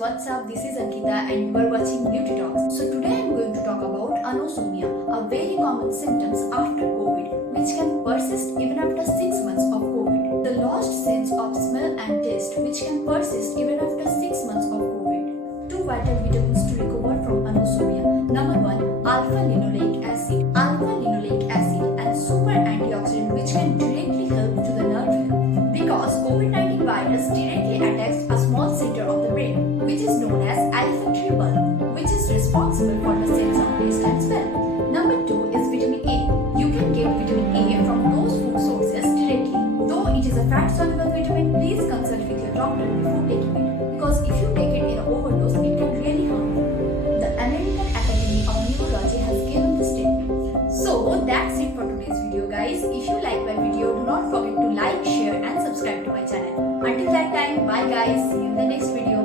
what's up? This is Ankita and you are watching Beauty Talks. So today I am going to talk about anosmia, a very common symptoms after COVID which can persist even after 6 months of COVID. The lost sense of smell and taste which can persist even after 6 months of COVID. Two vital vitamins to recover from anosmia. Number 1, alpha-linoleic acid. Alpha-linoleic acid and super antioxidant which can directly help to the nerve health. Because COVID-19 virus directly attacks a small center of the brain which is known as olfactory bulb, which is responsible for the sense of taste and smell. Number 2 is vitamin A. You can get vitamin A from those food sources directly. Though it is a fat-soluble vitamin, please consult with your doctor before taking it, because if you take it in an overdose, it can really harm you. The American Academy of Neurology has given the statement. So that's it for today's video, guys. If you like my video, do not forget to like, share and subscribe to my channel. Until that time, bye guys. See you in the next video.